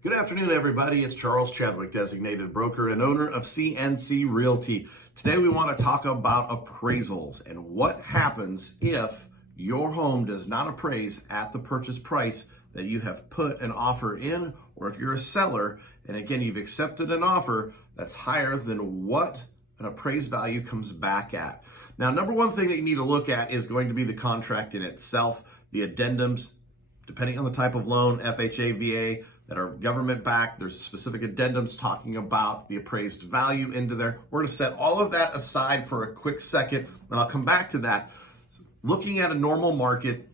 Good afternoon, everybody. It's Charles Chadwick, designated broker and owner of CNC Realty. Today, we want to talk about appraisals and what happens if your home does not appraise at the purchase price that you have put an offer in, or if you're a seller and again, you've accepted an offer that's higher than what an appraised value comes back at. Now, number one thing that you need to look at is going to be the contract in itself, the addendums, depending on the type of loan, FHA, VA, that are government backed. There's specific addendums talking about the appraised value into there. We're going to set all of that aside for a quick second, and I'll come back to that. Looking at a normal market,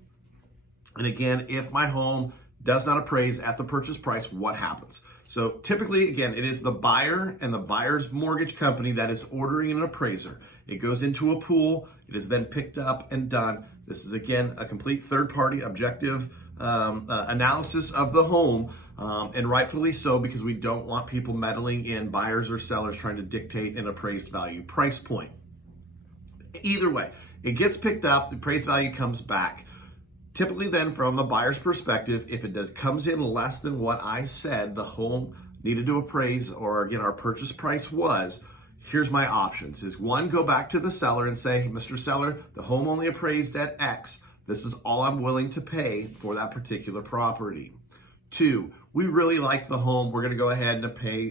and again, if my home does not appraise at the purchase price, what happens? So typically, again, it is the buyer and the buyer's mortgage company that is ordering an appraiser. It goes into a pool. It is then picked up and done. This is, again, a complete third-party objective analysis of the home, and rightfully so, because we don't want people meddling in, buyers or sellers trying to dictate an appraised value price point. Either way, it gets picked up, the appraised value comes back. Typically then, from the buyer's perspective, if it comes in less than what I said the home needed to appraise, or again, our purchase price was, here's my options. Is one, go back to the seller and say, Mr. Seller, the home only appraised at X. This is all I'm willing to pay for that particular property. Two, we really like the home. We're going to go ahead and pay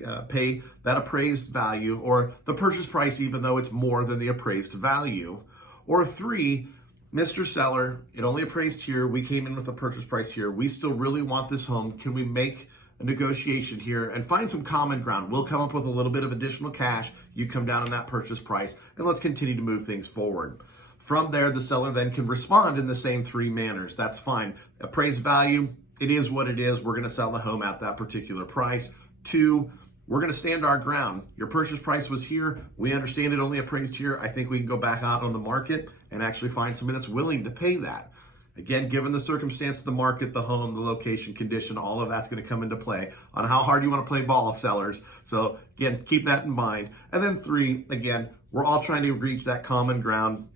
that appraised value, or the purchase price, even though it's more than the appraised value. Or three, Mr. Seller, it only appraised here. We came in with a purchase price here. We still really want this home. Can we make a negotiation here and find some common ground? We'll come up with a little bit of additional cash. You come down on that purchase price, and let's continue to move things forward. From there, the seller then can respond in the same three manners. That's fine. Appraised value, it is what it is. We're going to sell the home at that particular price. Two, we're going to stand our ground. Your purchase price was here. We understand it only appraised here. I think we can go back out on the market and actually find somebody that's willing to pay that. Again, given the circumstance of the market, the home, the location, condition, all of that's going to come into play on how hard you want to play ball, sellers. So again, keep that in mind. And then three, again, we're all trying to reach that common ground,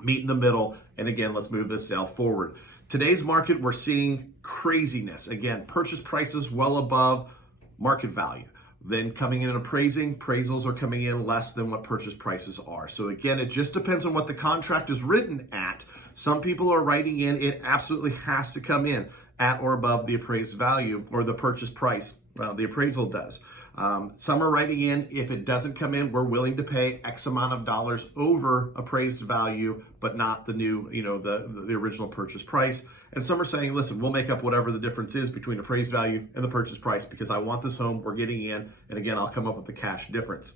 meet in the middle, and again, let's move this sale forward. Today's market, we're seeing craziness. Again, purchase prices well above market value. Then coming in and appraisals are coming in less than what purchase prices are. So again, it just depends on what the contract is written at. Some people are writing in, it absolutely has to come in at or above the appraised value or the purchase price. The appraisal does. Some are writing in, if it doesn't come in, we're willing to pay X amount of dollars over appraised value, but not the new, the original purchase price. And some are saying, listen, we'll make up whatever the difference is between appraised value and the purchase price because I want this home, we're getting in, and again, I'll come up with the cash difference.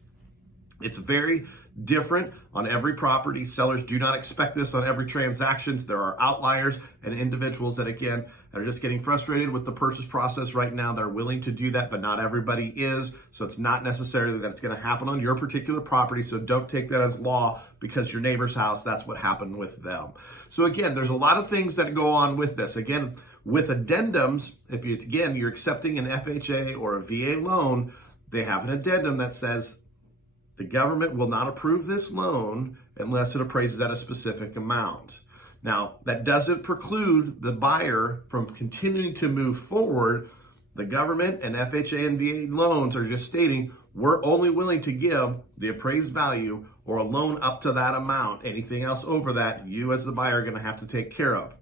It's very different on every property. Sellers do not expect this on every transaction. There are outliers and individuals that, again, are just getting frustrated with the purchase process right now. They're willing to do that, but not everybody is. So it's not necessarily that it's going to happen on your particular property. So don't take that as law because your neighbor's house, that's what happened with them. So again, there's a lot of things that go on with this. Again, with addendums, if you're accepting an FHA or a VA loan, they have an addendum that says, the government will not approve this loan unless it appraises at a specific amount. Now, that doesn't preclude the buyer from continuing to move forward. The government and FHA and VA loans are just stating, we're only willing to give the appraised value or a loan up to that amount. Anything else over that, you as the buyer are going to have to take care of.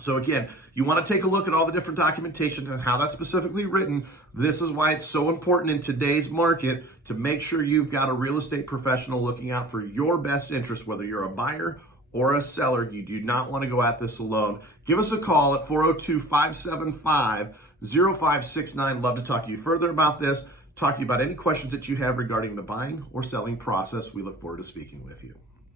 So again, you want to take a look at all the different documentation and how that's specifically written. This is why it's so important in today's market to make sure you've got a real estate professional looking out for your best interest, whether you're a buyer or a seller. You do not want to go at this alone. Give us a call at 402-575-0569. Love to talk to you further about this, talk to you about any questions that you have regarding the buying or selling process. We look forward to speaking with you.